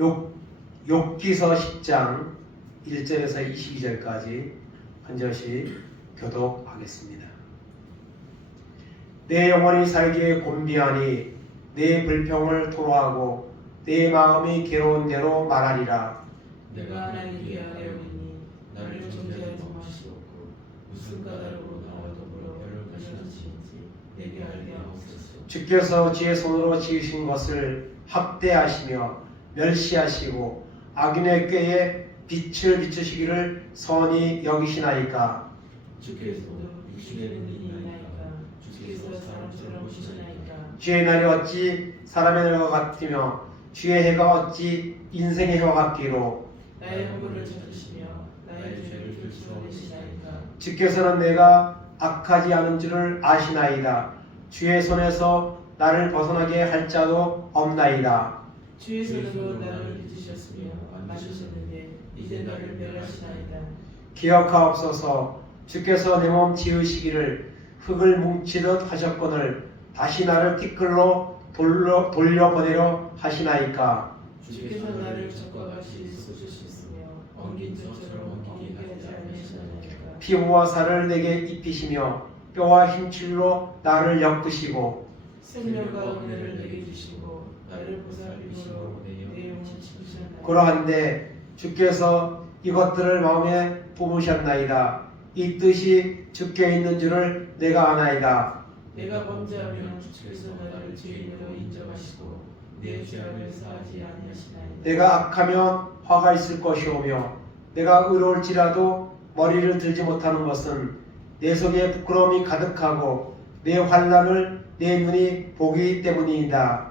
욥기서 10장 1절에서 22절까지 한 절씩 교독하겠습니다. 내 영혼이 살기에 곤비하니 내 불평을 토로하고 내 마음이 괴로운 대로 말하리라. 내가 하나님께 아뢰오니 나를 정죄하지 마시옵고 무슨 까닭으로 나와 더불어 변론하시는지 내게 알게 하옵소서. 주께서 지의 손으로 지으신 것을 학대하시며 멸시하시고 악인의 꾀에 빛을 비추시기를 선히 여기시나이까. 주께서 육신에 있는 이나이까 주께서 사람처럼 오시나이까. 주의 날이 어찌 사람의 날과 같으며 주의 해가 어찌 인생의 해와 같기로. 나의 허물을 찾으시며 나의 죄를 들추어내시나이까. 주께서는 내가 악하지 않은 줄을 아시나이다. 주의 손에서 나를 벗어나게 할 자도 없나이다. 주의 손으로 나를 빚으셨으며 만드셨는데 이제 나를 멸하시나이다. 기억하옵소서. 주께서 내 몸 지으시기를 흙을 뭉치듯 하셨거늘 다시 나를 티끌로 돌려보내려 하시나이까. 주께서 나를 적과 같이 쏟으셨으며 엉긴 것처럼 엉키게 하지 않으시나이까. 피부와 살을 내게 입히시며 뼈와 힘줄로 나를 엮으시고 생명과 은혜를 내게 주시고 나를 보살피시고 내 영혼을 지키셨나이다. 그러한데 주께서 이것들을 마음에 품으셨나이다. 이 뜻이 주께 있는 줄을 내가 아나이다. 내가 범죄하면 주께서 나를 죄인으로 인정하시고 내 죄악을 사하지 아니하시나이다. 내가 악하면 화가 있을 것이오며 내가 의로울지라도 머리를 들지 못하는 것은 내 속에 부끄러움이 가득하고 내 환난을 내 눈이 보기 때문이다.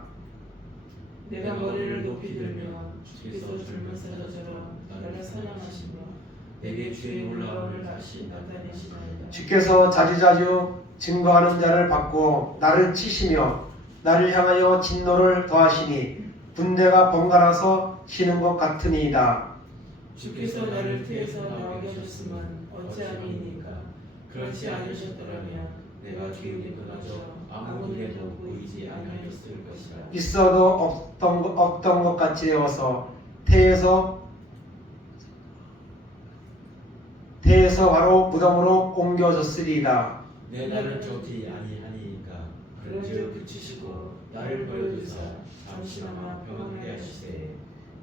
내가 머리를 높이 들면 주께서 젊은 사자처럼 나를 사랑하시며 내게 주의 놀라움을 다시 나타내시나이다. 주께서 자주자주 증거하는 자를 받고 나를 치시며 나를 향하여 진노를 더하시니 군대가 번갈아서 치는 것 같으니이다. 주께서 나를 태에서 나오게 하셨으면 어찌함이니까. 그렇지 않으셨더라면 내가 기운이 끊어져 아무 눈에도 보이지 아니하였을 것이라. 있어도 없던 것 같이 되어서 태에서 바로 무덤으로 옮겨졌으리이다. 내 날을 쫓지 아니하니까. 그런즉 그치시고 나를 보여주사 잠시나마 평안하게 하시되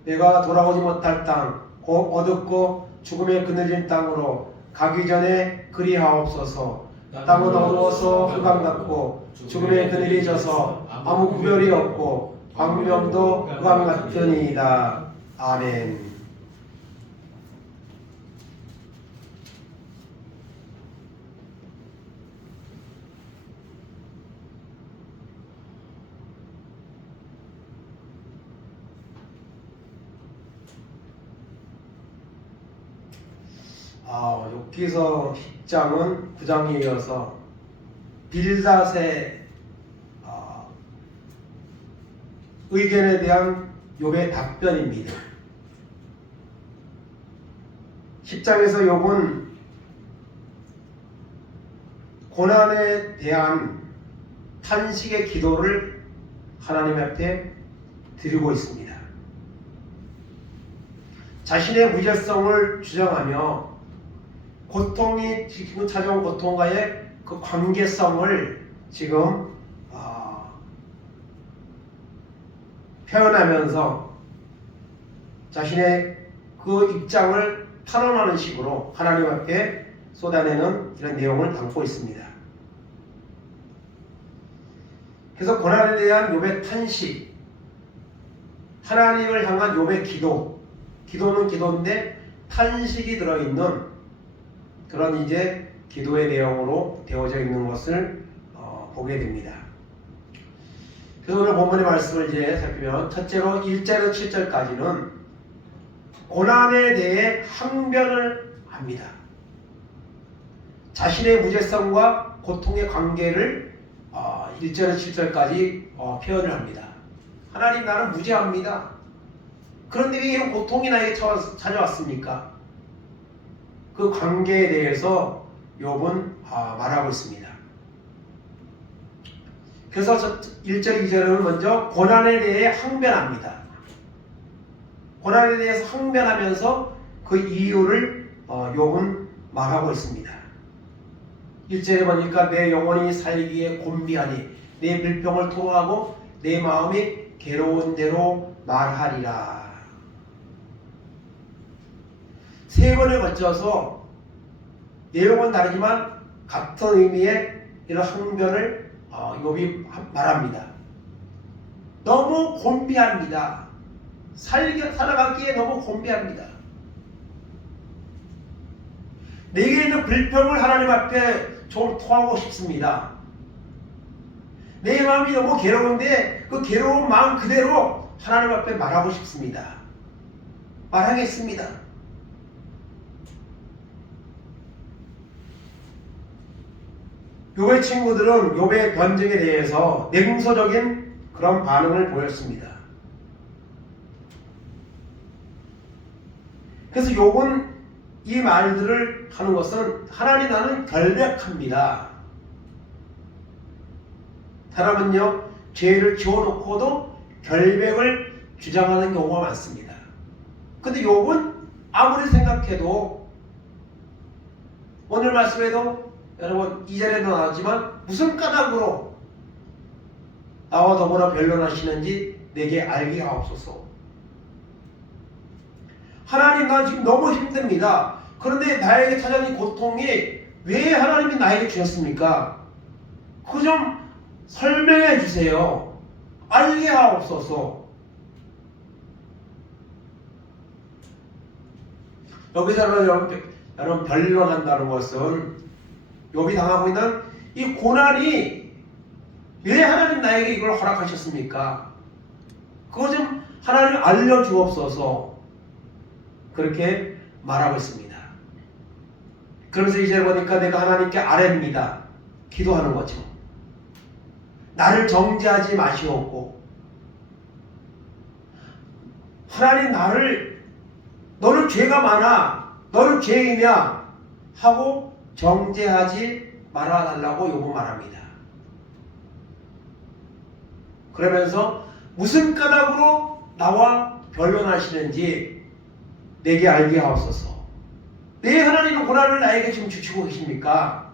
내가 돌아오지 못할 땅 곧 어둡고 죽음의 그늘진 땅으로 가기 전에 그리하옵소서. 땅은 어두워서 흑암 같고 죽음의 그늘이 져서 아무 구별이 없고 광명도 흑암 같으니이다. 아멘. 욥기서 10장은 9장에 이어서 빌닷의 의견에 대한 욥의 답변입니다. 10장에서 욥은 고난에 대한 탄식의 기도를 하나님 앞에 드리고 있습니다. 자신의 무죄성을 주장하며 고통이 지금 찾아온 고통과의 그 관계성을 지금 표현하면서 자신의 그 입장을 탄원하는 식으로 하나님 앞에 쏟아내는 이런 내용을 담고 있습니다. 그래서 고난에 대한 욥의 탄식, 하나님을 향한 욥의 기도는 기도인데 탄식이 들어있는 그런 이제 기도의 내용으로 되어져 있는 것을 보게 됩니다. 그래서 오늘 본문의 말씀을 이제 살피면 첫째로 1절에서 7절까지는 고난에 대해 항변을 합니다. 자신의 무죄성과 고통의 관계를 1절에서 7절까지 표현을 합니다. 하나님, 나는 무죄합니다. 그런데 왜 이런 고통이 나에게 찾아왔습니까? 그 관계에 대해서 욥은 말하고 있습니다. 그래서 1절, 2절은 먼저 고난에 대해 항변합니다. 고난에 대해서 항변하면서 그 이유를 욥은 말하고 있습니다. 1절에 보니까 내 영혼이 살기에 곤비하니 내 불평을 토로하고 내 마음이 괴로운 대로 말하리라. 세 번에 걸쳐서 내용은 다르지만 같은 의미의 이런 항변을 욥이 말합니다. 너무 곤비합니다. 살아가기에 너무 곤비합니다. 내게 있는 불평을 하나님 앞에 좀 토하고 싶습니다. 내 마음이 너무 괴로운데 그 괴로운 마음 그대로 하나님 앞에 말하고 싶습니다. 말하겠습니다. 욥의 친구들은 욥의 변증에 대해서 냉소적인 그런 반응을 보였습니다. 그래서 욥은 이 말들을 하는 것은 하나님 나는 결백합니다. 사람은요 죄를 지어놓고도 결백을 주장하는 경우가 많습니다. 근데 욥은 아무리 생각해도 오늘 말씀에도 여러분 2절에도 나왔지만 무슨 까닭으로 나와 더불어 변론하시는지 내게 알게 하옵소서. 하나님 나 지금 너무 힘듭니다. 그런데 나에게 찾아온 고통이 왜 하나님이 나에게 주셨습니까? 그거 좀 설명해 주세요. 알게 하옵소서. 여기서 여러분 변론한다는 것은 욥이 당하고 있는 이 고난이 왜 하나님 나에게 이걸 허락하셨습니까? 그거 좀 하나님 알려주옵소서. 그렇게 말하고 있습니다. 그러면서 이제 보니까 내가 하나님께 아뢰입니다. 기도하는 거죠. 나를 정죄하지 마시옵고 하나님 너는 죄가 많아 너는 죄이냐 하고 정죄하지 말아달라고 욥은 말합니다. 그러면서 무슨 까닭으로 나와 변론하시는지 내게 알게 하옵소서. 왜 하나님은 고난을 나에게 지금 주시고 계십니까?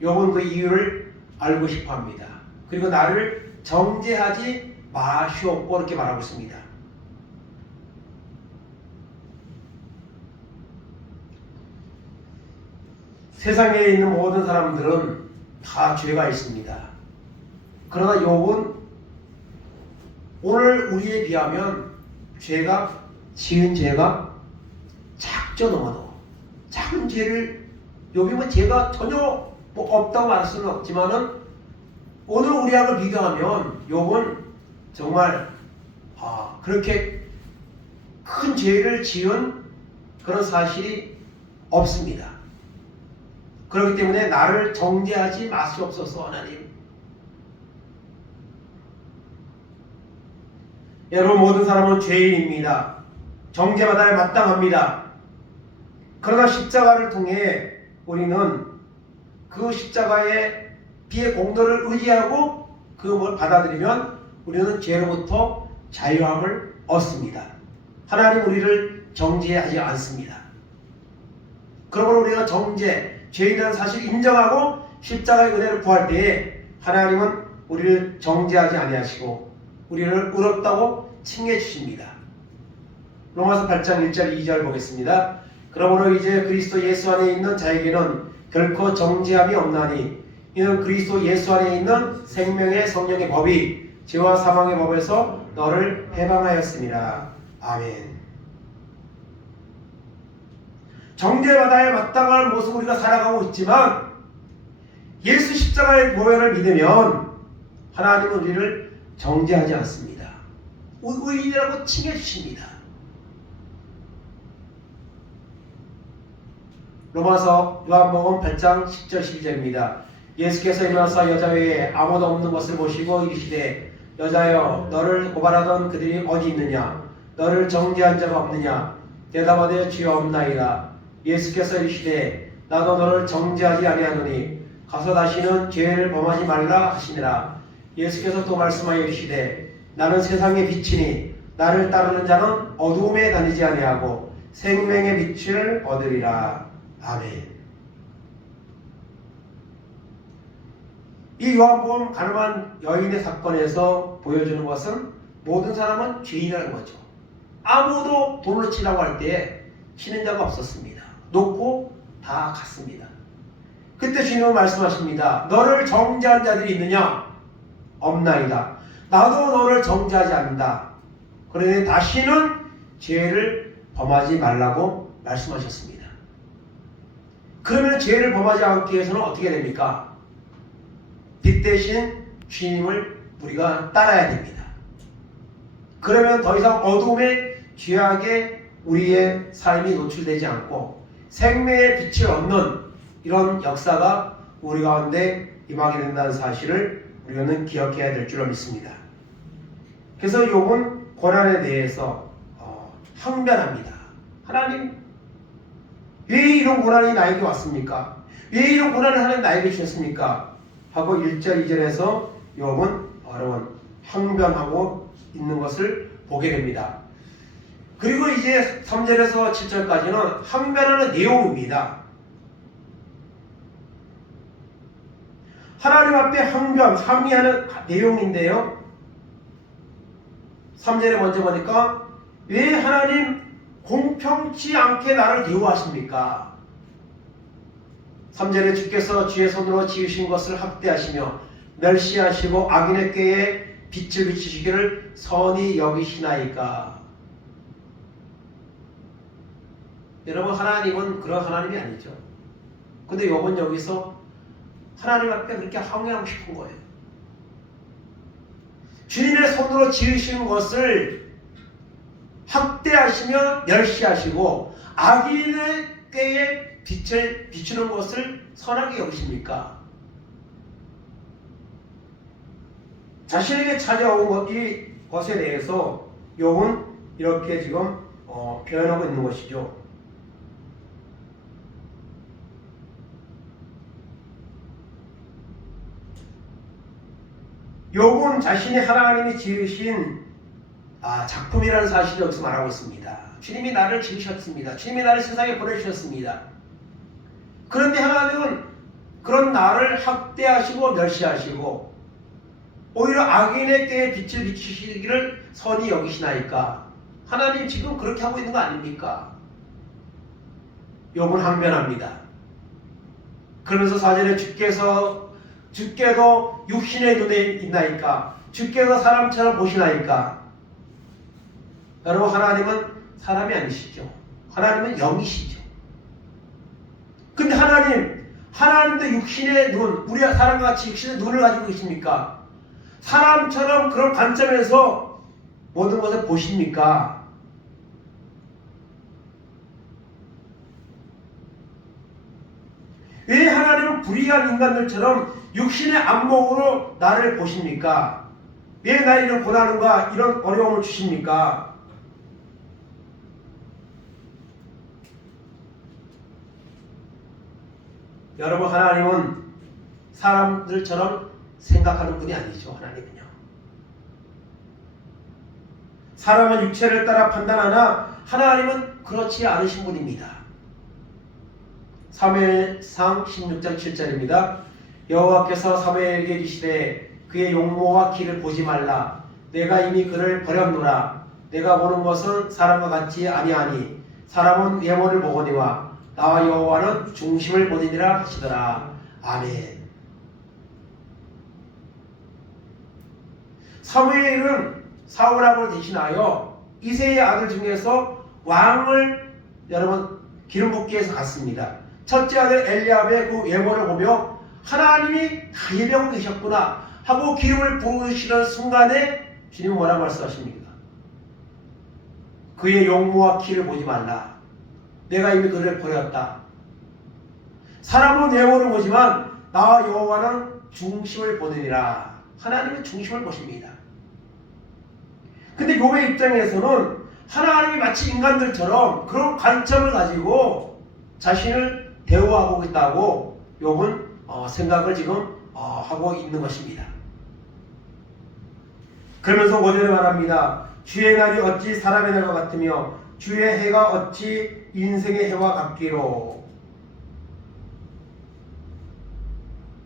욥은 그 이유를 알고 싶어합니다. 그리고 나를 정죄하지 마시옵고 이렇게 말하고 있습니다. 세상에 있는 모든 사람들은 다 죄가 있습니다. 그러나 욥은 오늘 우리에 비하면 지은 죄가 작죠. 너무도 작은 죄를 욥이 죄가 전혀 없다고 말할 수는 없지만은 오늘 우리하고 비교하면 욥은 정말 그렇게 큰 죄를 지은 그런 사실이 없습니다. 그렇기 때문에 나를 정죄하지 마시옵소서. 하나님, 여러분 모든 사람은 죄인입니다. 정죄받아야 마땅합니다. 그러나 십자가를 통해 우리는 그 십자가의 피의 공로를 의지하고 그걸 받아들이면 우리는 죄로부터 자유함을 얻습니다. 하나님 우리를 정죄하지 않습니다. 그러므로 우리가 죄인이라는 사실을 인정하고 십자가의 은혜를 구할 때에 하나님은 우리를 정죄하지 아니하시고 우리를 의롭다고 칭해 주십니다. 로마서 8장 1절 2절 보겠습니다. 그러므로 이제 그리스도 예수 안에 있는 자에게는 결코 정죄함이 없나니 이는 그리스도 예수 안에 있는 생명의 성령의 법이 죄와 사망의 법에서 너를 해방하였습니다. 아멘. 정죄받아야 마땅한 모습 우리가 살아가고 있지만 예수 십자가의 보혈을 믿으면 하나님은 우리를 정죄하지 않습니다. 의인이라고 칭해 주십니다. 로마서 요한복음 8장 10절 12절입니다. 예수께서 일어나서 여자 외에 아무도 없는 것을 보시고 이르시되 여자여 너를 고발하던 그들이 어디 있느냐 너를 정죄한 자가 없느냐 대답하되 주여 없나이다. 예수께서 이르시되 나도 너를 정죄하지 아니하노니 가서 다시는 죄를 범하지 말라 하시니라. 예수께서 또 말씀하여 이르시되 나는 세상의 빛이니 나를 따르는 자는 어두움에 다니지 아니하고 생명의 빛을 얻으리라. 아멘. 이 요한복음 가늠한 여인의 사건에서 보여주는 것은 모든 사람은 죄인이라는 거죠. 아무도 돌로 치라고 할 때에 치는 자가 없었습니다. 놓고 다 갔습니다. 그때 주님은 말씀하십니다. 너를 정죄한 자들이 있느냐? 없나이다. 나도 너를 정죄하지 않는다. 그러니 다시는 죄를 범하지 말라고 말씀하셨습니다. 그러면 죄를 범하지 않기 위해서는 어떻게 됩니까? 빛 대신 주님을 우리가 따라야 됩니다. 그러면 더 이상 어둠의 죄악에 우리의 삶이 노출되지 않고 생명의 빛을 얻는 이런 역사가 우리 가운데 임하게 된다는 사실을 우리는 기억해야 될 줄 믿습니다. 그래서 욥은 고난에 대해서 항변합니다. 하나님, 왜 이런 고난이 나에게 왔습니까? 왜 이런 고난을 하나님 나에게 주셨습니까? 하고 1절 2절에서 욥은 어려운 항변하고 있는 것을 보게 됩니다. 그리고 이제 3절에서 7절까지는 항변하는 내용입니다. 하나님 앞에 항의하는 내용인데요. 3절에 먼저 보니까 왜 하나님 공평치 않게 나를 대우하십니까? 3절에 주께서 주의 손으로 지으신 것을 학대하시며 멸시하시고 악인의 꾀에 빛을 비추시기를 선히 여기시나이까. 여러분, 하나님은 그런 하나님이 아니죠. 근데 욥은 여기서 하나님 앞에 그렇게 항의하고 싶은 거예요. 주님의 손으로 지으신 것을 학대하시며 멸시하시고 악인의 꾀에 빛을 비추는 것을 선하게 여기십니까? 자신에게 찾아온 이 것에 대해서 욥은 이렇게 지금 표현하고 있는 것이죠. 욥은 자신이 하나님이 지으신 작품이라는 사실을 여기서 말하고 있습니다. 주님이 나를 지으셨습니다. 주님이 나를 세상에 보내주셨습니다. 그런데 하나님은 그런 나를 학대하시고 멸시하시고 오히려 악인의 꾀에 빛을 비추시기를 선히 여기시나이까. 하나님 지금 그렇게 하고 있는 거 아닙니까? 욥은 항변합니다. 그러면서 4절에 주께도 육신의 눈에 있나이까. 주께서 사람처럼 보시나이까. 여러분, 하나님은 사람이 아니시죠. 하나님은 영이시죠. 근데 하나님도 육신의 눈, 우리 사람과 같이 육신의 눈을 가지고 계십니까? 사람처럼 그런 관점에서 모든 것을 보십니까? 왜 하나님은 불의한 인간들처럼 육신의 안목으로 나를 보십니까? 왜 나의 이런 고난과 이런 어려움을 주십니까? 여러분, 하나님은 사람들처럼 생각하는 분이 아니죠. 하나님은요. 사람은 육체를 따라 판단하나 하나님은 그렇지 않으신 분입니다. 사무엘상 16장 7절입니다. 여호와께서 사무엘에게 이르시되 그의 용모와 키를 보지 말라. 내가 이미 그를 버렸노라. 내가 보는 것은 사람과 같지 아니하니 사람은 외모를 보거니와 나와 여호와는 중심을 보느니라 하시더라. 아멘. 사무엘은 사울왕을 대신하여 이새의 아들 중에서 왕을 여러분 기름 붓기 위해서 갔습니다. 첫째 아들 엘리압의 그 외모를 보며 하나님이 다 예배하고 계셨구나 하고 기름을 부으시는 순간에 주님은 뭐라고 말씀하십니까? 그의 용모와 키를 보지 말라. 내가 이미 그를 버렸다. 사람은 외모를 보지만 나와 여호와는 중심을 보느니라. 하나님은 중심을 보십니다. 근데 욥의 입장에서는 하나님이 마치 인간들처럼 그런 관점을 가지고 자신을 대우하고 있다고 욥은 생각을 지금 하고 있는 것입니다. 그러면서 5절에 말합니다. 주의 날이 어찌 사람의 날과 같으며 주의 해가 어찌 인생의 해와 같기로.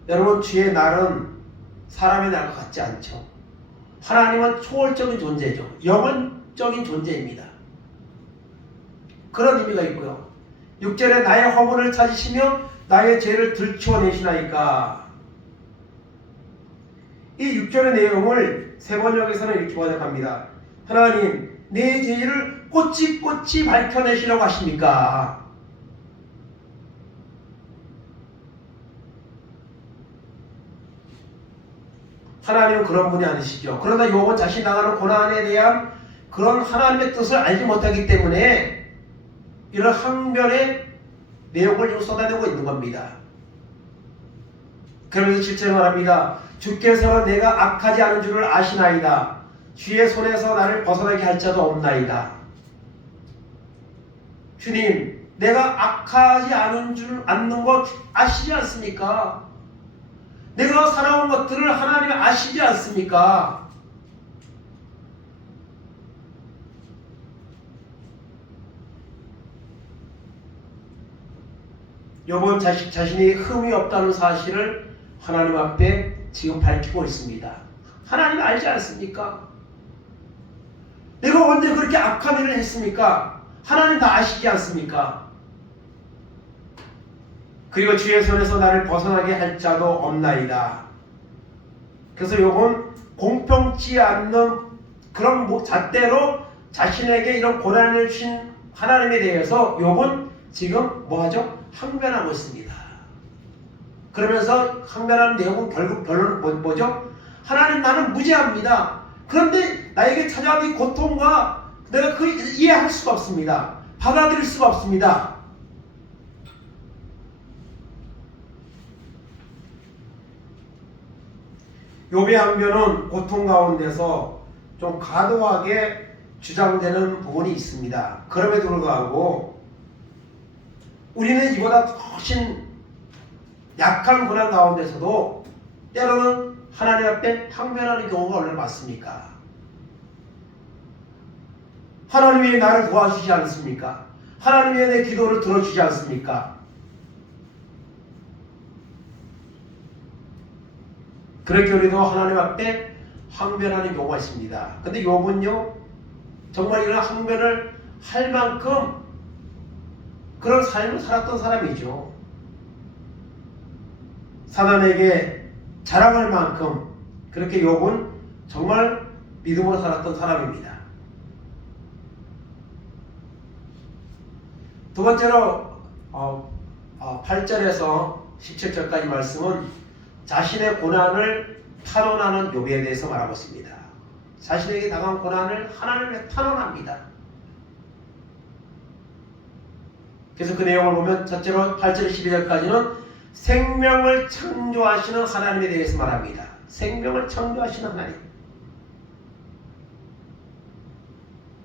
여러분, 주의 날은 사람의 날과 같지 않죠. 하나님은 초월적인 존재죠. 영원적인 존재입니다. 그런 의미가 있고요. 6절에 나의 허물을 찾으시며 나의 죄를 들추어내시나이까. 이 6절의 내용을 세번역에서는 이렇게 번역합니다. 하나님, 내 죄를 꼬치꼬치 밝혀내시려고 하십니까? 하나님은 그런 분이 아니시죠. 그러나 욥은 자신이 당하는 고난에 대한 그런 하나님의 뜻을 알지 못하기 때문에 이런 항변의 내용을 지금 쏟아내고 있는 겁니다. 그러면서 7절에 말합니다. 주께서는 내가 악하지 않은 줄을 아시나이다. 주의 손에서 나를 벗어나게 할 자도 없나이다. 주님, 내가 악하지 않는 거 아시지 않습니까? 내가 살아온 것들을 하나님이 아시지 않습니까? 욥은 자신이 흠이 없다는 사실을 하나님 앞에 지금 밝히고 있습니다. 하나님 알지 않습니까? 내가 언제 그렇게 악한 일을 했습니까? 하나님 다 아시지 않습니까? 그리고 주의 손에서 나를 벗어나게 할 자도 없나이다. 그래서 욥은 공평치 않는 그런 잣대로 자신에게 이런 고난을 주신 하나님에 대해서 욥은 지금 뭐하죠? 항변하고 있습니다. 그러면서 항변하는 내용은 결국 결론은 뭐죠? 하나님, 나는 무죄합니다. 그런데 나에게 찾아온 이 고통과 내가 그 이해할 수가 없습니다. 받아들일 수가 없습니다. 욥의 항변은 고통 가운데서 좀 과도하게 주장되는 부분이 있습니다. 그럼에도 불구하고 우리는 이보다 훨씬 약한 고난 가운데서도 때로는 하나님 앞에 항변하는 경우가 얼마나 많습니까? 하나님이 나를 도와주지 않습니까? 하나님이 내 기도를 들어주지 않습니까? 그렇게 우리도 하나님 앞에 항변하는 경우가 있습니다. 근데 욥은요, 정말 이런 항변을 할 만큼 그런 삶을 살았던 사람이죠. 사단에게 자랑할 만큼 그렇게 욥은 정말 믿음으로 살았던 사람입니다. 두 번째로 8절에서 17절까지 말씀은 자신의 고난을 탄원하는 욥에 대해서 말하고 있습니다. 자신에게 당한 고난을 하나님께 탄원합니다. 그래서 그 내용을 보면 첫째로 8절 12절까지는 생명을 창조하시는 하나님에 대해서 말합니다. 생명을 창조하시는 하나님.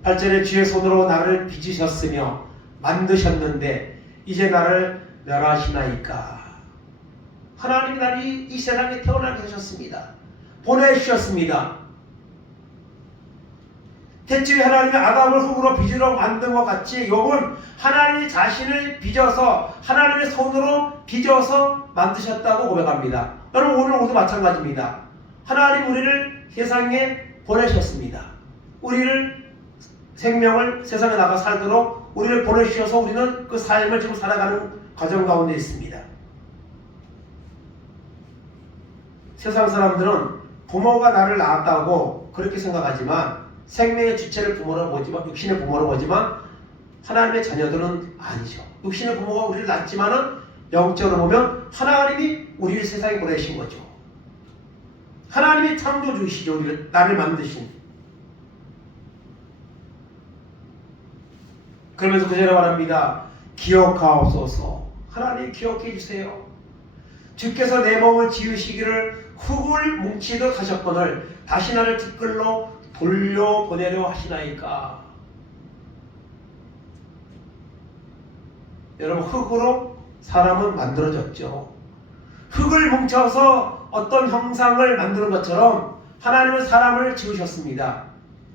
8절에 주의 손으로 나를 빚으셨으며 만드셨는데 이제 나를 멸하시나이까. 하나님이 나를 이 세상에 태어나게 하셨습니다. 보내주셨습니다. 대체 하나님이 아담을 흙으로 빚으러 만든 것 같이 욥은 하나님이 자신을 빚어서 하나님의 손으로 빚어서 만드셨다고 고백합니다. 여러분, 오늘 우리도 마찬가지입니다. 하나님 우리를 세상에 보내셨습니다. 우리를 생명을 세상에 나가 살도록 우리를 보내주셔서 우리는 그 삶을 지금 살아가는 과정 가운데 있습니다. 세상 사람들은 부모가 나를 낳았다고 그렇게 생각하지만 생명의 주체를 부모로 보지만, 육신의 부모로 보지만 하나님의 자녀들은 아니죠. 육신의 부모가 우리를 낳지만은 영적으로 보면 하나님이 우리를 세상에 보내신 거죠. 하나님이 창조주이시죠. 우리를, 나를 만드신. 그러면서 그 전에 말합니다. 기억하옵소서. 하나님 기억해 주세요. 주께서 내 몸을 지으시기를 흙을 뭉치듯 하셨거늘 다시 나를 티끌로 돌려보내려 하시나이까. 여러분, 흙으로 사람은 만들어졌죠. 흙을 뭉쳐서 어떤 형상을 만드는 것처럼 하나님은 사람을 지으셨습니다.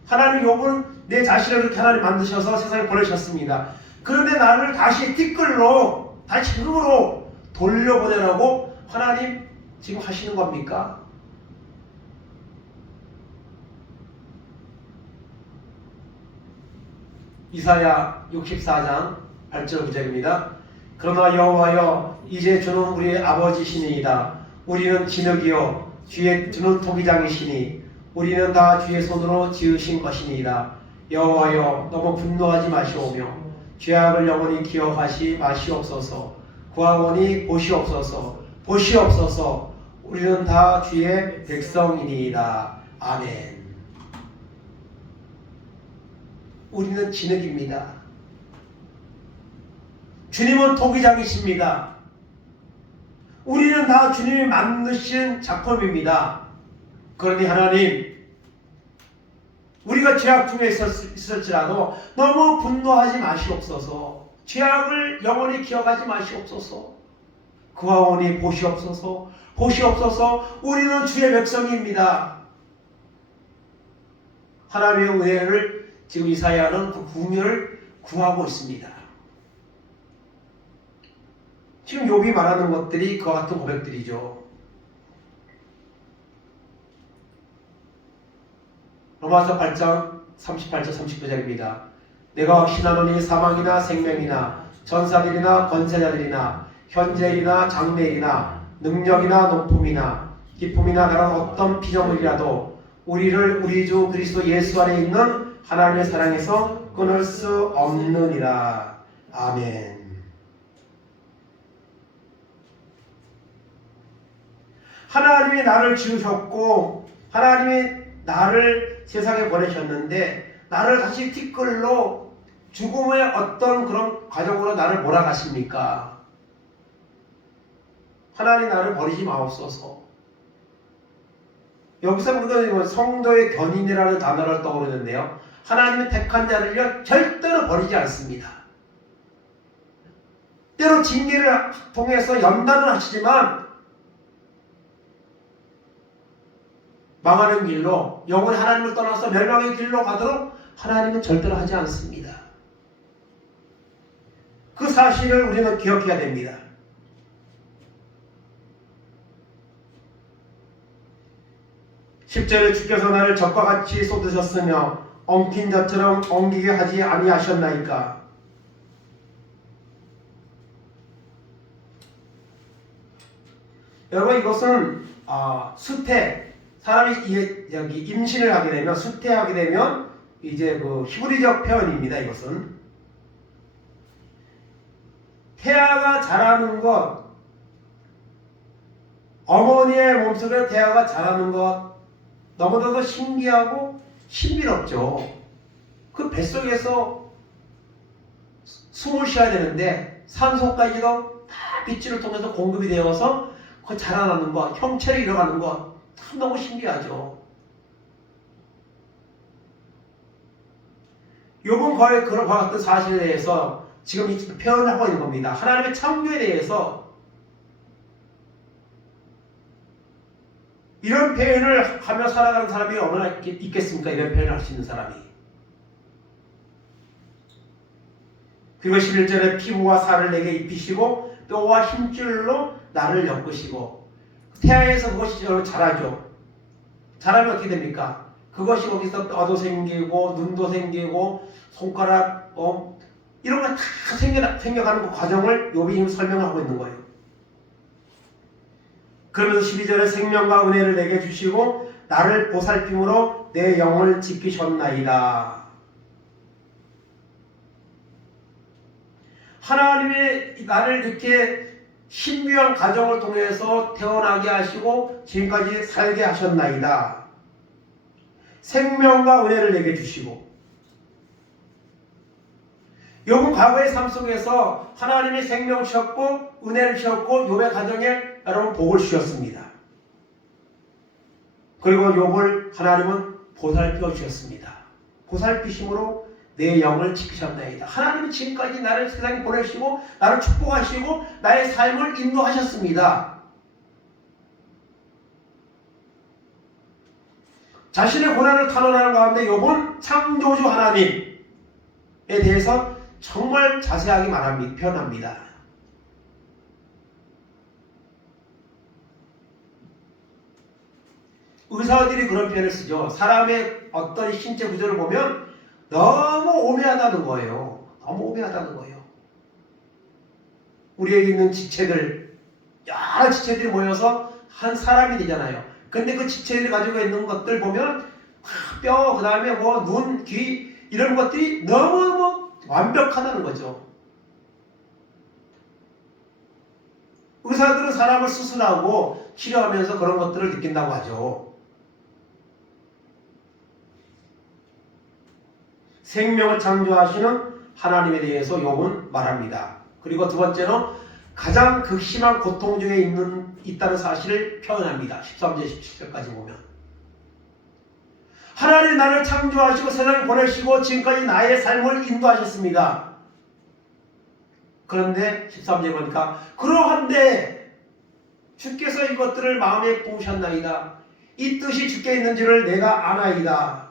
하나님 욥은 내 자신을 그렇게 하나님 만드셔서 세상에 보내셨습니다. 그런데 나를 다시 티끌로 다시 흙으로 돌려보내라고 하나님 지금 하시는 겁니까? 이사야 64장 8절 9절입니다. 그러나 여호와여 이제 주는 우리의 아버지시니이다. 우리는 진흙이요 주는 토기장이시니 우리는 다 주의 손으로 지으신 것이니이다. 여호와여 너무 분노하지 마시오며 죄악을 영원히 기억하시 마시옵소서. 구하오니 보시옵소서. 보시옵소서. 우리는 다 주의 백성이니이다. 아멘. 우리는 진흙입니다. 주님은 토기장이십니다. 우리는 다 주님이 만드신 작품입니다. 그러니 하나님, 우리가 죄악 중에 있을지라도 너무 분노하지 마시옵소서. 죄악을 영원히 기억하지 마시옵소서. 구하오니 보시옵소서. 보시옵소서. 우리는 주의 백성입니다. 하나님의 은혜를 지금 이사야는 그 구원을 구하고 있습니다. 지금 욥이 말하는 것들이 그와 같은 고백들이죠. 로마서 8장 38절 39절입니다. 내가 확신하노니 사망이나 생명이나 전사들이나 권세자들이나 현재일이나 장래일이나 능력이나 높음이나 기쁨이나 다른 어떤 피조물이라도 우리를 우리 주 그리스도 예수 안에 있는 하나님의 사랑에서 끊을 수 없느니라. 아멘. 하나님이 나를 지으셨고 하나님이 나를 세상에 보내셨는데 나를 다시 티끌로 죽음의 어떤 그런 과정으로 나를 몰아가십니까? 하나님 나를 버리지 마옵소서. 여기서 우리가 성도의 견인이라는 단어를 떠오르는데요. 하나님의 택한 자를요 절대로 버리지 않습니다. 때로 징계를 통해서 연단을 하시지만 망하는 길로 영원히 하나님을 떠나서 멸망의 길로 가도록 하나님은 절대로 하지 않습니다. 그 사실을 우리는 기억해야 됩니다. (10절에) 주께서 나를 적과 같이 쏟으셨으며 엉킨 자처럼 엉키게 하지 아니하셨나이까. 여러분 이것은 수태, 사람이 여기 임신을 하게 되면 수태하게 되면 이제 그 히브리적 표현입니다. 이것은 태아가 자라는 것, 어머니의 몸속에 태아가 자라는 것 너무나도 신기하고 신비롭죠. 그 뱃속에서 숨을 쉬어야 되는데 산소까지도 다 빗줄을 통해서 공급이 되어서 그 자라나는 것, 형체를 잃어가는 것 참 너무 신기하죠. 욥은 거의 그런 같은 사실에 대해서 지금 이 표현을 하고 있는 겁니다. 하나님의 창조에 대해서 이런 표현을 하며 살아가는 사람이 얼마나 있겠습니까? 이런 표현을 할 수 있는 사람이. 그리고 11절에 피부와 살을 내게 입히시고 뼈와 힘줄로 나를 엮으시고 태아에서 그것이 자라죠. 자라면 어떻게 됩니까? 그것이 거기서 뼈도 생기고 눈도 생기고 손가락 이런 거 다 생겨가는 그 과정을 욥이 지금 설명하고 있는 거예요. 그러면서 12절에 생명과 은혜를 내게 주시고 나를 보살핌으로 내 영을 지키셨나이다. 하나님이 나를 이렇게 신비한 과정을 통해서 태어나게 하시고 지금까지 살게 하셨나이다. 생명과 은혜를 내게 주시고 욥은 과거의 삶 속에서 하나님이 생명을 주셨고 은혜를 주셨고 욥의 가정에 여러분 복을 주셨습니다. 그리고 욥을 하나님은 보살펴 주셨습니다. 보살피심으로 내 영을 지키셨나이다. 하나님은 지금까지 나를 세상에 보내시고 나를 축복하시고 나의 삶을 인도하셨습니다. 자신의 고난을 탄원하는 가운데 욥은 창조주 하나님에 대해서 정말 자세하게 표현합니다. 의사들이 그런 표현을 쓰죠. 사람의 어떤 신체 구조를 보면 너무 오묘하다는 거예요. 너무 오묘하다는 거예요. 우리에게 있는 지체들, 여러 지체들이 모여서 한 사람이 되잖아요. 근데 그 지체들이 가지고 있는 것들 보면 뼈, 그 다음에 뭐 눈, 귀 이런 것들이 너무 완벽하다는 거죠. 의사들은 사람을 수술하고 치료하면서 그런 것들을 느낀다고 하죠. 생명을 창조하시는 하나님에 대해서 욥은 말합니다. 그리고 두 번째는 가장 극심한 고통 중에 있다는 사실을 표현합니다. 13절 17절까지 보면 하나님 나를 창조하시고 세상에 보내시고 지금까지 나의 삶을 인도하셨습니다. 그런데 13절에 보니까 그러한데 주께서 이것들을 마음에 부으셨나이다. 이 뜻이 주께 있는 줄을 내가 아나이다.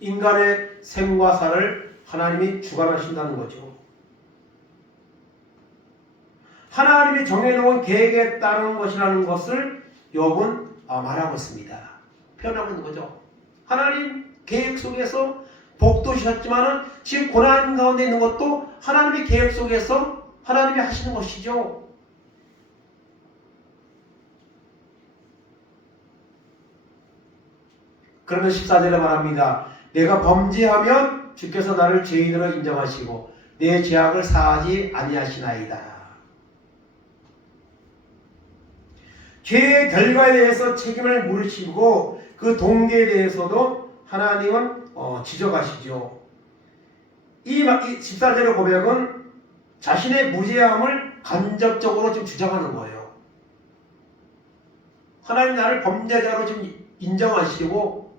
인간의 생과 사를 하나님이 주관하신다는 거죠. 하나님이 정해놓은 계획에 따른 것이라는 것을 욥은 말하고 있습니다. 표현하고 있는 거죠. 하나님 계획 속에서 복도 주셨지만은 지금 고난 가운데 있는 것도 하나님의 계획 속에서 하나님이 하시는 것이죠. 그러면 14절에 말합니다. 내가 범죄하면 주께서 나를 죄인으로 인정하시고 내 죄악을 사하지 아니하시나이다. 죄의 결과에 대해서 책임을 물으시고 그 동기에 대해서도 하나님은 지적하시죠. 이 14절의 고백은 자신의 무죄함을 간접적으로 지금 주장하는 거예요. 하나님 나를 범죄자로 지금 인정하시고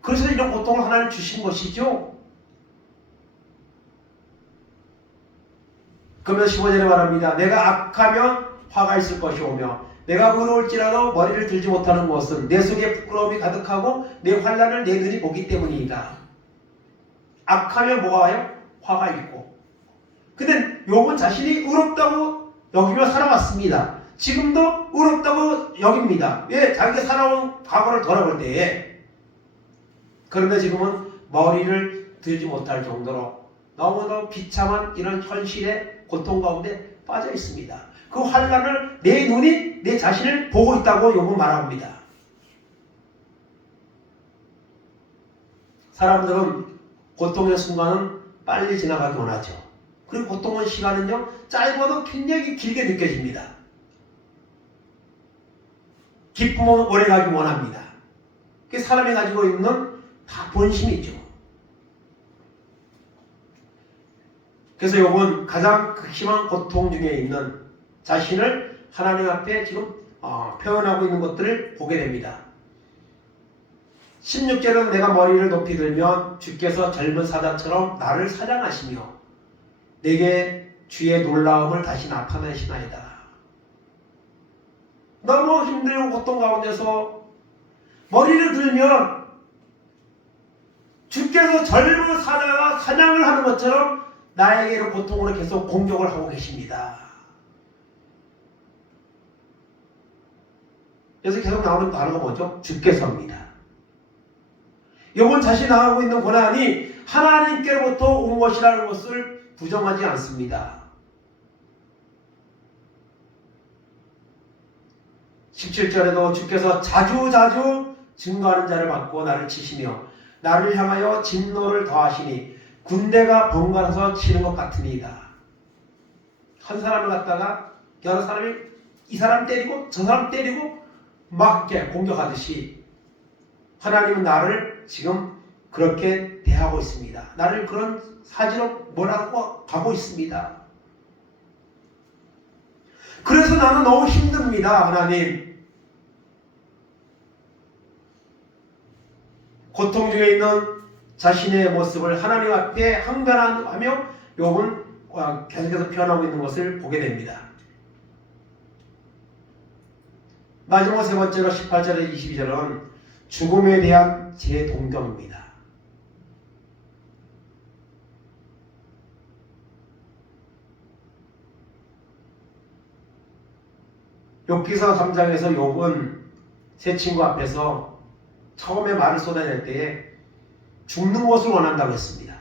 그래서 이런 고통을 하나님 주신 것이죠. 그러면 15절에 말합니다. 내가 악하면 화가 있을 것이오며 내가 의로울지라도 머리를 들지 못하는 것은 내 속에 부끄러움이 가득하고 내 환난을 내 눈이 보기 때문이다. 악하면 뭐가 와요? 화가 있고. 근데 욥은 자신이 의롭다고 여기며 살아왔습니다. 지금도 의롭다고 여깁니다. 왜? 자기가 살아온 과거를 돌아볼 때에. 그런데 지금은 머리를 들지 못할 정도로 너무도 비참한 이런 현실의 고통 가운데 빠져 있습니다. 그 환난을 내 눈이 내 자신을 보고 있다고 욥은 말합니다. 사람들은 고통의 순간은 빨리 지나가기 원하죠. 그리고 고통의 시간은요 짧아도 굉장히 길게 느껴집니다. 기쁨은 오래가기 원합니다. 그게 사람이 가지고 있는 다 본심이죠. 그래서 욥은 가장 극심한 고통 중에 있는 자신을 하나님 앞에 지금 표현하고 있는 것들을 보게 됩니다. 16절은 내가 머리를 높이 들면 주께서 젊은 사자처럼 나를 사랑하시며 내게 주의 놀라움을 다시 나타내시나이다. 너무 힘들고 고통 가운데서 머리를 들면 주께서 젊은 사자가 사냥을 하는 것처럼 나에게로 고통으로 계속 공격을 하고 계십니다. 그래서 계속 나오는 단어가 뭐죠? 주께서입니다. 욥은 자신이 당하고 있는 고난이 하나님께로부터 온 것이라는 것을 부정하지 않습니다. 17절에도 주께서 자주자주 증거하는 자를 받고 나를 치시며 나를 향하여 진노를 더하시니 군대가 번갈아서 치는 것 같으니이다. 한 사람을 갖다가 여러 사람이 이 사람 때리고 저 사람 때리고 막 이렇게 공격하듯이 하나님은 나를 지금 그렇게 대하고 있습니다. 나를 그런 사지로 몰아가고 가고 있습니다. 그래서 나는 너무 힘듭니다. 하나님. 고통 중에 있는 자신의 모습을 하나님 앞에 항변하며 욥은 계속해서 표현하고 있는 것을 보게 됩니다. 마지막 세 번째로 18절에 22절은 죽음에 대한 재동경입니다. 욥기서 3장에서 욥은 세 친구 앞에서 처음에 말을 쏟아낼 때에 죽는 것을 원한다고 했습니다.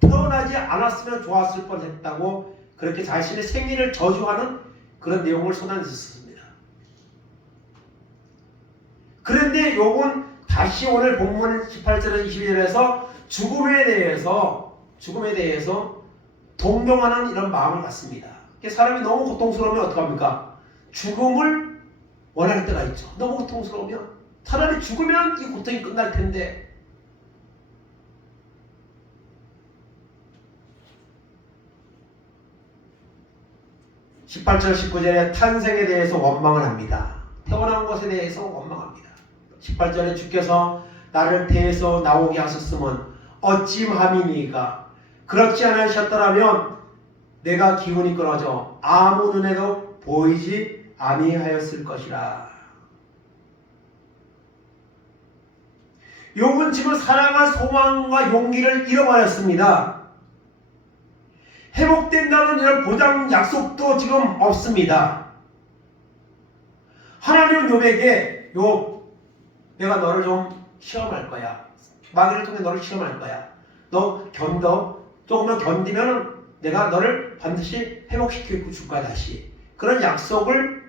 태어나지 않았으면 좋았을 뻔했다고 그렇게 자신의 생일을 저주하는 그런 내용을 쏟아냈습니다. 그런데 욥은 다시 오늘 본문 18절에서 22절에서 죽음에 대해서 동경하는 이런 마음을 갖습니다. 사람이 너무 고통스러우면 어떡합니까? 죽음을 원할 때가 있죠. 너무 고통스러우면 차라리 죽으면 이 고통이 끝날 텐데, 18절 19절에 탄생에 대해서 원망을 합니다. 태어난 것에 대해서 원망합니다. 18절에 주께서 나를 태에서 나오게 하셨으면 어찌함이니까 그렇지 않으셨더라면 내가 기운이 끊어져 아무 눈에도 보이지 아니하였을 것이라. 욥은 지금 사랑과 소망과 용기를 잃어버렸습니다. 회복된다는 이런 보장 약속도 지금 없습니다. 하나님은 욥에게 욥, 내가 너를 좀 시험할 거야. 마귀를 통해 너를 시험할 거야. 너 견뎌. 조금만 견디면 내가 너를 반드시 회복시켜 줄 거야 다시. 그런 약속을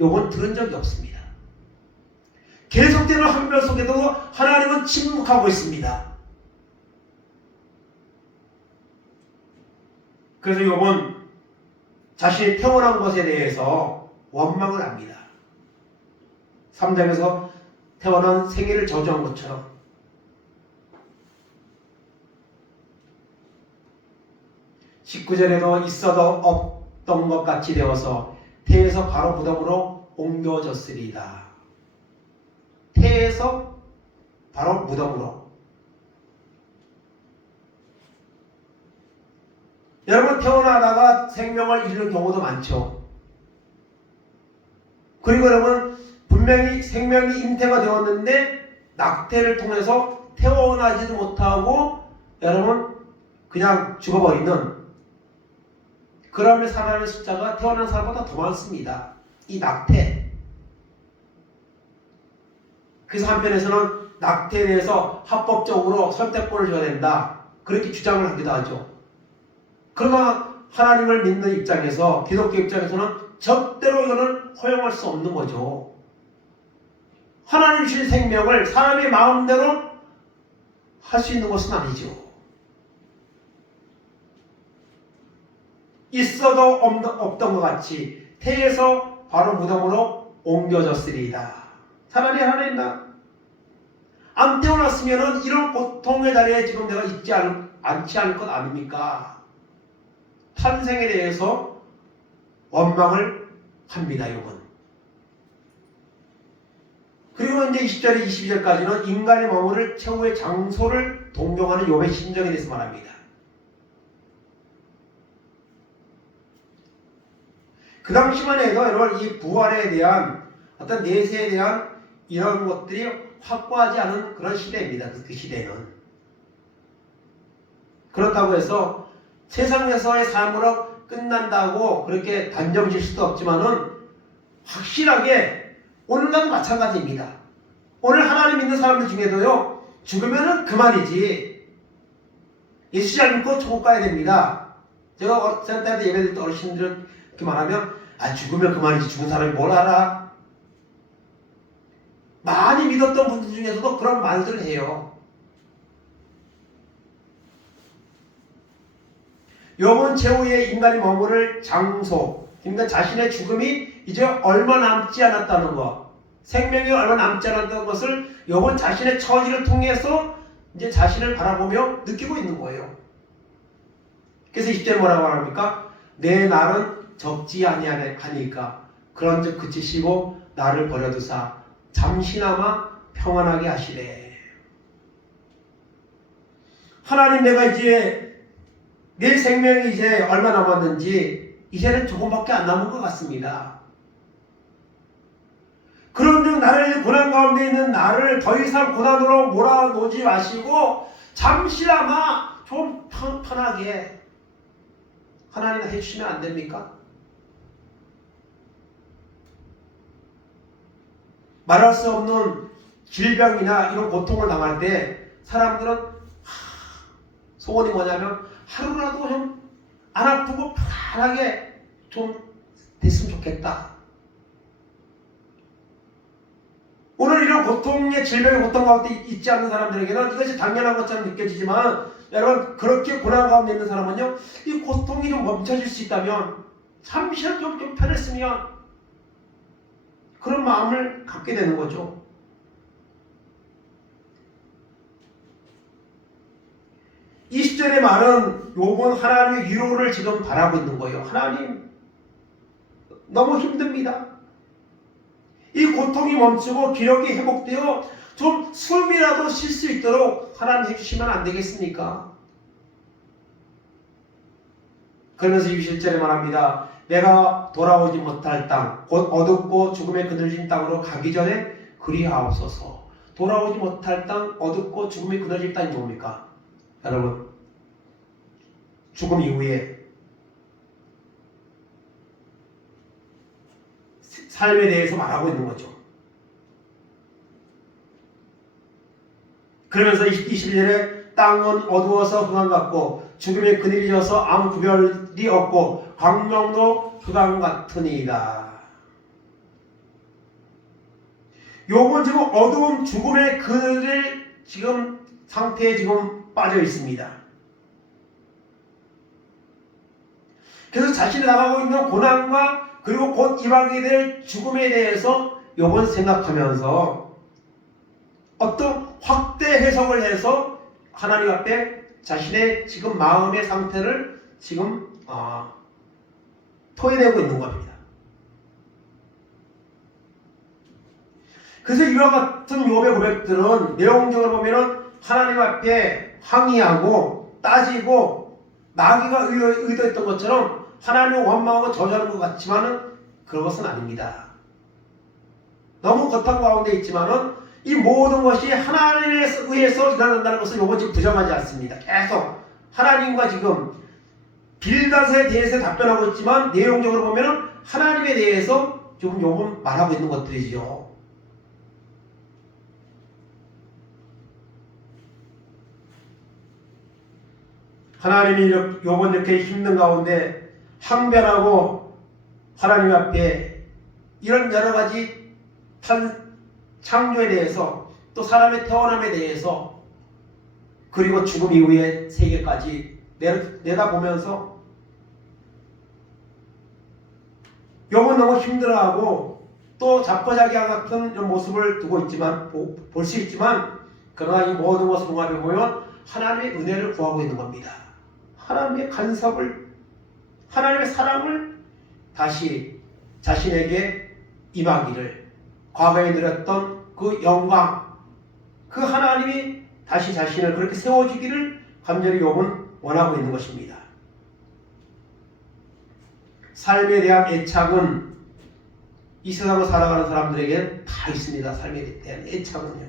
욥은 들은 적이 없습니다. 계속되는 한별 속에도 하나님은 침묵하고 있습니다. 그래서 욥은 자신이 태어난 것에 대해서 원망을 합니다. 3장에서 태어난 생애를 저주한 것처럼 19절에도 있어도 없던 것 같이 되어서 태에서 바로 무덤으로 옮겨졌으리다. 태에서 바로 무덤으로. 여러분, 태어나다가 생명을 잃는 경우도 많죠. 그리고 여러분, 분명히 생명이 잉태가 되었는데 낙태를 통해서 태어나지도 못하고 여러분 그냥 죽어버리는 그런 사람의 숫자가 태어난 사람보다 더 많습니다. 이 낙태. 그래서 한편에서는 낙태에 대해서 합법적으로 선택권을 줘야 된다, 그렇게 주장을 하기도 하죠. 그러나 하나님을 믿는 입장에서, 기독교 입장에서는 절대로 이거는 허용할 수 없는 거죠. 하나님 주신 생명을 사람의 마음대로 할 수 있는 것은 아니죠. 있어도 없던 것 같이 태에서 바로 무덤으로 옮겨졌으리이다. 차라리 하나님 안 태어났으면 이런 고통의 자리에 지금 내가 있지 않지 않을 것 아닙니까? 탄생에 대해서 원망을 합니다, 욥은. 그리고 이제 20절에 22절까지는 인간의 머무를 최후의 장소를 동경하는 욥의 심정에 대해서 말합니다. 그 당시만 해도 여러분 이 부활에 대한 어떤 내세에 대한 이런 것들이 확고하지 않은 그런 시대입니다. 그 시대는. 그렇다고 해서 세상에서의 삶으로 끝난다고 그렇게 단정 지을 수도 없지만은 확실하게 오늘과도 마찬가지입니다. 오늘 하나님 믿는 사람들 중에도요, 죽으면은 그만이지. 예수 잘 믿고 천국 가야 됩니다. 제가 센터에 예배드릴 때 어르신들 이렇게 말하면, 죽으면 그만이지. 죽은 사람이 뭘 알아? 많이 믿었던 분들 중에서도 그런 말들을 해요. 욥은 최후의 인간이 머무를 장소, 그러니까 자신의 죽음이 이제 얼마 남지 않았다는 것, 생명이 얼마 남지 않았다는 것을 욥은 자신의 처지를 통해서 이제 자신을 바라보며 느끼고 있는 거예요. 그래서 20절에 뭐라고 합니까? 내 날은 적지 아니하니까 그런즉 그치시고 나를 버려두사 잠시나마 평안하게 하시래. 하나님, 내가 이제 내 생명이 이제 얼마 남았는지 이제는 조금밖에 안 남은 것 같습니다. 그런즉 나를 고난 가운데 있는 나를 더 이상 고난으로 몰아놓지 마시고 잠시나마 좀 편하게 하나님 해주시면 안 됩니까? 말할 수 없는 질병이나 이런 고통을 당할 때 사람들은 소원이 뭐냐면 하루라도 좀 안 아프고 편하게 좀 됐으면 좋겠다. 오늘 이런 고통의 질병의 고통 가운데 있지 않는 사람들에게는 이것이 당연한 것처럼 느껴지지만 여러분 그렇게 고난 가운데 있는 사람은요 이 고통이 좀 멈춰질 수 있다면 잠시라도 좀 편했으면 그런 마음을 갖게 되는 거죠. 이 10절의 말은 욥은 하나님의 위로를 지금 바라고 있는 거예요. 하나님 너무 힘듭니다. 이 고통이 멈추고 기력이 회복되어 좀 숨이라도 쉴 수 있도록 하나님 해주시면 안 되겠습니까? 그러면서 27절에 말합니다. 내가 돌아오지 못할 땅 곧 어둡고 죽음에 그늘진 땅으로 가기 전에 그리하옵소서. 돌아오지 못할 땅 어둡고 죽음에 그늘진 땅이 뭡니까? 여러분 죽음 이후에 삶에 대해서 말하고 있는 거죠. 그러면서 21절에 땅은 어두워서 흑암 같고 죽음의 그늘이 져서 아무 구별이 없고 광명도 흑암 같으니이다. 욥은 지금 어두운 죽음의 그늘 지금 상태에 지금 빠져 있습니다. 그래서 자신이 나가고 있는 고난과 그리고 곧 임하게 될 죽음에 대해서 욥은 생각하면서 어떤 확대 해석을 해서 하나님 앞에 자신의 지금 마음의 상태를 지금 토해내고 있는 겁니다. 그래서 이와 같은 욥의 고백들은 내용적으로 보면은 하나님 앞에 항의하고 따지고 나기가 의도했던 것처럼 하나님을 원망하고 저주하는 것 같지만은 그런 것은 아닙니다. 너무 고통 가운데 있지만은 이 모든 것이 하나님에 의해서 일어난다는 것을 욥은 지금 부정하지 않습니다. 계속 하나님과 지금 빌닷에 대해서 답변하고 있지만 내용적으로 보면은 하나님에 대해서 지금 욥은 말하고 있는 것들이죠. 하나님이 욥은 이렇게 힘든 가운데 항변하고 하나님 앞에 이런 여러 가지 창조에 대해서 또 사람의 태어남에 대해서 그리고 죽음 이후의 세계까지 내다보면서 욥은 너무 힘들어하고 또 자포자기와 같은 이런 모습을 두고 있지만 볼 수 있지만 그러나 이 모든 것을 종합해 보면 하나님의 은혜를 구하고 있는 겁니다. 하나님의 간섭을 하나님의 사랑을 다시 자신에게 임하기를 과거에 누렸던 그 영광 그 하나님이 다시 자신을 그렇게 세워주기를 간절히 욥은 원하고 있는 것입니다. 삶에 대한 애착은 이 세상을 살아가는 사람들에게 다 있습니다. 삶에 대한 애착은요.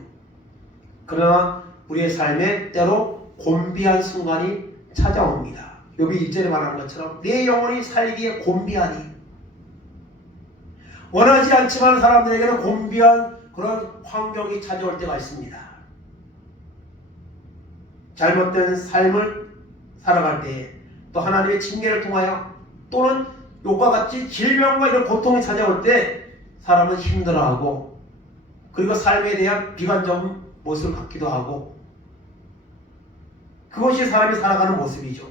그러나 우리의 삶에 때로 곤비한 순간이 찾아옵니다. 욥이 1절에 말하는 것처럼 내 영혼이 살기에 곤비하니 원하지 않지만 사람들에게는 곤비한 그런 환경이 찾아올 때가 있습니다. 잘못된 삶을 살아갈 때 또 하나님의 징계를 통하여 또는 욥과 같이 질병과 이런 고통이 찾아올 때 사람은 힘들어하고 그리고 삶에 대한 비관적인 모습을 갖기도 하고 그것이 사람이 살아가는 모습이죠.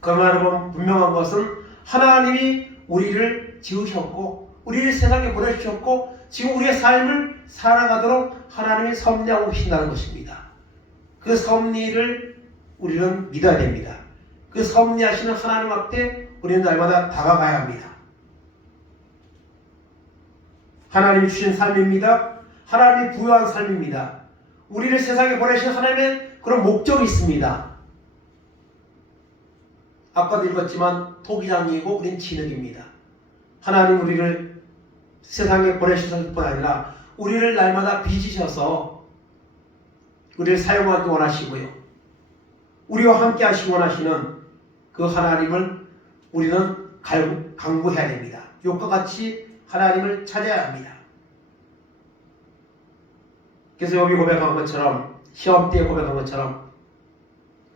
그러나 여러분 분명한 것은 하나님이 우리를 지으셨고 우리를 세상에 보내주셨고 지금 우리의 삶을 살아가도록 하나님이 섭리하고 계신다는 것입니다. 그 섭리를 우리는 믿어야 됩니다. 그 섭리하시는 하나님 앞에 우리는 날마다 다가가야 합니다. 하나님이 주신 삶입니다. 하나님이 부여한 삶입니다. 우리를 세상에 보내신 하나님의 그런 목적이 있습니다. 아까도 읽었지만 토기장이고 우린 진흙입니다. 하나님 우리를 세상에 보내셨을 뿐 아니라 우리를 날마다 빚으셔서 우리를 사용하기 원하시고요. 우리와 함께 하시기 원하시는 그 하나님을 우리는 강구해야 됩니다. 욥과 같이 하나님을 찾아야 합니다. 그래서 욥이 고백한 것처럼, 시험 때에 고백한 것처럼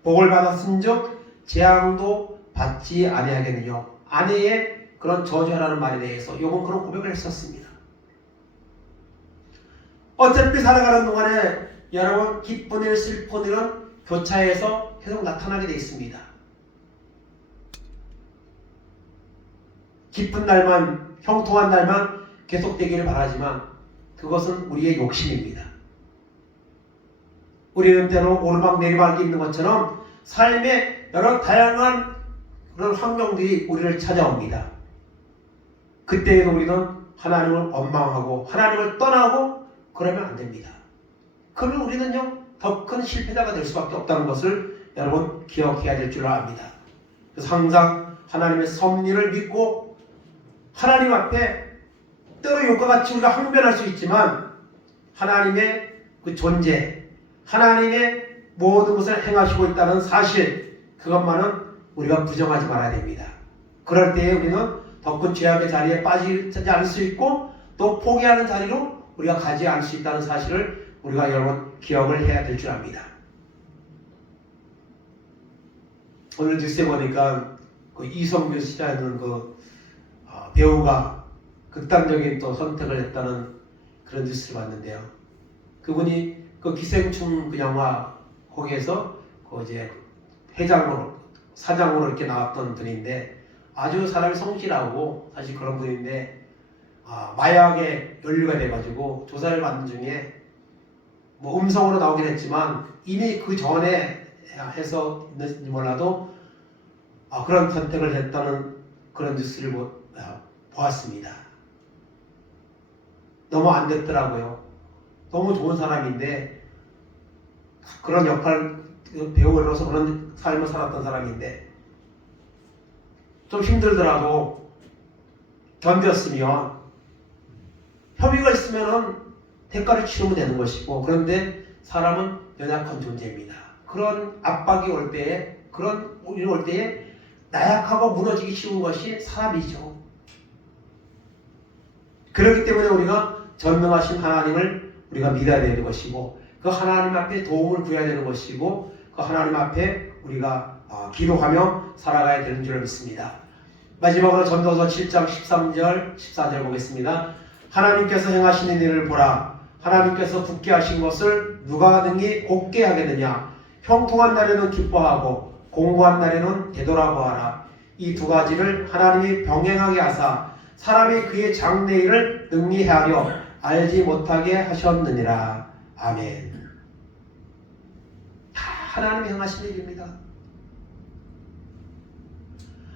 복을 받았은즉 재앙도 받지 아니하겠느냐. 아내의 그런 저주하라는 말에 대해서 욥은 그런 고백을 했었습니다. 어차피 살아가는 동안에 여러분 기쁜 일, 슬픈 일은 교차해서 계속 나타나게 되어 있습니다. 기쁜 날만, 형통한 날만 계속되기를 바라지만 그것은 우리의 욕심입니다. 우리는 때로 오르막 내리막이 있는 것처럼 삶의 여러 다양한 그런 환경들이 우리를 찾아옵니다. 그때에도 우리는 하나님을 원망하고 하나님을 떠나고 그러면 안 됩니다. 그러면 우리는요 더 큰 실패자가 될 수밖에 없다는 것을 여러분 기억해야 될 줄 압니다. 그래서 항상 하나님의 섭리를 믿고 하나님 앞에 때로 욥과 같이 우리가 항변할 수 있지만 하나님의 그 존재, 하나님의 모든 것을 행하시고 있다는 사실, 그것만은 우리가 부정하지 말아야 됩니다. 그럴 때에 우리는 더 큰 죄악의 자리에 빠지지 않을 수 있고 또 포기하는 자리로 우리가 가지 않을 수 있다는 사실을 우리가 여러분 기억을 해야 될 줄 압니다. 오늘 뉴스에 보니까 그 이성균 씨라는 그 배우가 극단적인 또 선택을 했다는 그런 뉴스를 봤는데요. 그분이 그 기생충 그 영화 거기에서 그 이제 회장으로 사장으로 이렇게 나왔던 분인데 아주 사람이 성실하고 사실 그런 분인데 마약에 연루가 돼가지고 조사를 받는 중에 뭐 음성으로 나오긴 했지만 이미 그 전에 해서 있는지 몰라도 그런 선택을 했다는 그런 뉴스를 보았습니다. 너무 안 됐더라고요. 너무 좋은 사람인데 그런 역할 배우로서 그런 삶을 살았던 사람인데 좀 힘들더라도 견뎠으면 협의가 있으면은 대가를 치르면 되는 것이고 그런데 사람은 연약한 존재입니다. 그런 압박이 올 때에 그런 일이 올 때에 나약하고 무너지기 쉬운 것이 사람이죠. 그렇기 때문에 우리가 전능하신 하나님을 우리가 믿어야 되는 것이고 그 하나님 앞에 도움을 구해야 되는 것이고 그 하나님 앞에 우리가 기도하며 살아가야 되는 줄 믿습니다. 마지막으로 전도서 7장 13절 14절 보겠습니다. 하나님께서 행하시는 일을 보라. 하나님께서 굳게 하신 것을 누가 능히 곱게 하겠느냐. 형통한 날에는 기뻐하고 공고한 날에는 되돌아보아라. 이 두 가지를 하나님이 병행하게 하사 사람이 그의 장래일을 능히 헤아려 알지 못하게 하셨느니라. 아멘. 다 하나님이 행하신 일입니다.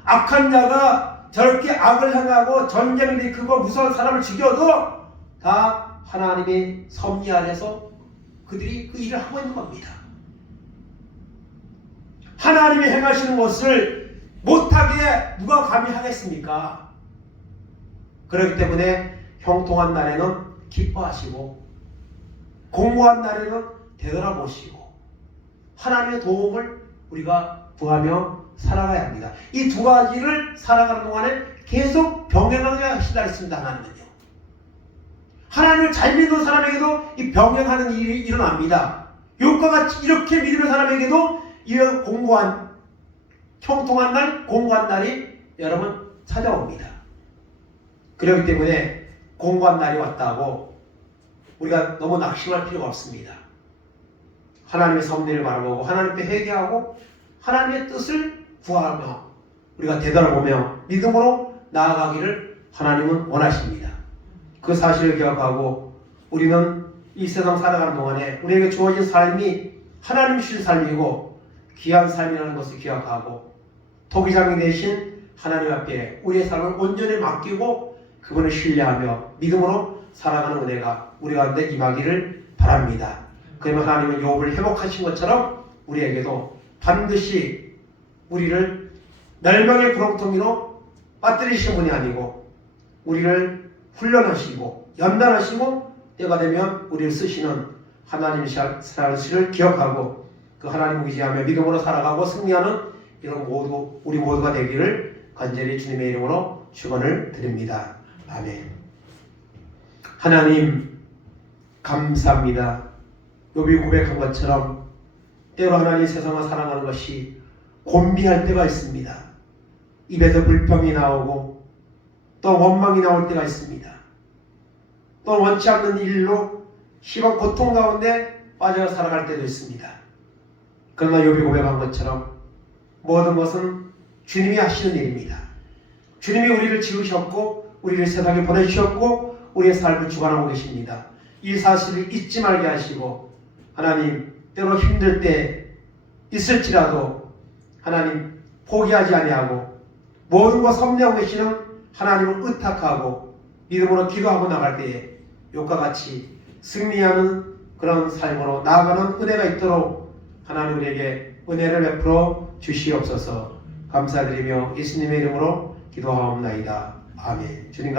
악한 자가 저렇게 악을 행하고 전쟁을 일으키고 무서운 사람을 죽여도 다 하나님의 섭리 안에서 그들이 그 일을 하고 있는 겁니다. 하나님이 행하시는 것을 못하게 누가 감히 하겠습니까? 그렇기 때문에 형통한 날에는 기뻐하시고 공고한 날에는 되돌아보시고 하나님의 도움을 우리가 구하며 살아가야 합니다. 이 두 가지를 살아가는 동안에 계속 병행하게 하시다 했습니다. 하나님은요. 하나님을 잘 믿는 사람에게도 이 병행하는 일이 일어납니다. 욥과 같이 이렇게 믿는 사람에게도 이런 공고한 형통한 날, 공고한 날이 여러분 찾아옵니다. 그렇기 때문에 공고한 날이 왔다고 우리가 너무 낙심할 필요가 없습니다. 하나님의 섭리를 바라보고 하나님께 회개하고 하나님의 뜻을 구하며 우리가 되돌아보며 믿음으로 나아가기를 하나님은 원하십니다. 그 사실을 기억하고 우리는 이 세상 살아가는 동안에 우리에게 주어진 삶이 하나님 주신 삶이고 귀한 삶이라는 것을 기억하고 토기장이 되신 하나님 앞에 우리의 삶을 온전히 맡기고 그분을 신뢰하며 믿음으로 살아가는 은혜가 우리 가운데 임하기를 바랍니다. 그러면 하나님은 욥을 회복하신 것처럼 우리에게도 반드시 우리를 멸망의 구렁텅이로 빠뜨리신 분이 아니고 우리를 훈련하시고 연단하시고 때가 되면 우리를 쓰시는 하나님의 사실을 기억하고 그 하나님을 의지하며 믿음으로 살아가고 승리하는 이런 우리 모두가 되기를 간절히 주님의 이름으로 축원을 드립니다. 아멘. 하나님 감사합니다. 욥이 고백한 것처럼 때로 하나님 세상을 사랑하는 것이 곤비할 때가 있습니다. 입에서 불평이 나오고 또 원망이 나올 때가 있습니다. 또 원치 않는 일로 시방 고통 가운데 빠져 살아갈 때도 있습니다. 그러나 욥이 고백한 것처럼 모든 것은 주님이 하시는 일입니다. 주님이 우리를 지으셨고 우리를 세상에 보내주셨고 우리의 삶을 주관하고 계십니다. 이 사실을 잊지 말게 하시고 하나님 때로 힘들 때 있을지라도 하나님 포기하지 아니하고 모든 것 섭리하고 계시는 하나님을 의탁하고 믿음으로 기도하고 나갈 때에 욥과 같이 승리하는 그런 삶으로 나아가는 은혜가 있도록 하나님 우리에게 은혜를 베풀어 주시옵소서. 감사드리며 예수님의 이름으로 기도하옵나이다. 아멘. 주님